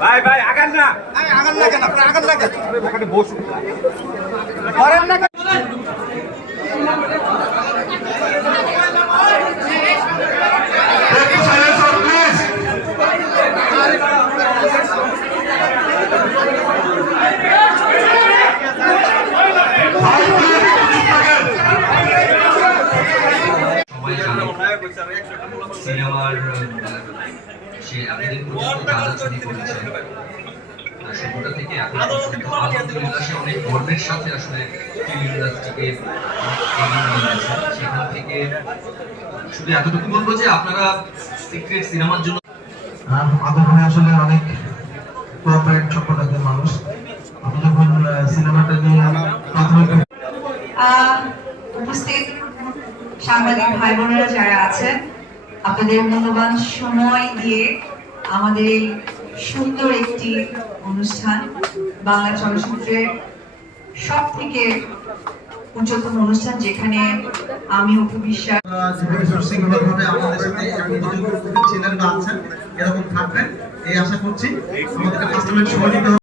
ভাই ভাই আগান না, আগান না কেন? আপনার আগান না কেন? এখানে বসুন, ধরেন না কেন? সিনেমার সে এতদিন পর্যন্ত আলোচনা করেছে শুরুটা থেকে আলহামদুলিল্লাহ সে অনেক গর্বের সাথে আসলে ফিল্ম ইন্ডাস্ট্রিকে এগিয়ে নিয়ে গেছে। সেখান থেকে শুধু এতটুকু বলবো যে আপনারা সিক্রেট সিনেমার জন্য আদর ভাই আসলে অনেক কোঅপারেট সম্পর্কের মানুষ। আমি যখন সিনেমাটা নিয়ে প্রাথমিক উপস্থিত সাংবাদিক ভাই বোনেরা যারা আছেন, আপনাদের মূল্যবান সময় দিয়ে আমাদের এই সুন্দর একটি অনুষ্ঠান, বাংলা চলচ্চিত্রের সব থেকে উচ্চতম অনুষ্ঠান, যেখানে আমি অপু বিশ্বাস আমাদের সাথে চ্যানেল আছেন, এরকম থাকবেন এই আশা করছি। আমাদেরকে 5 মিনিট সময় দিতে হবে।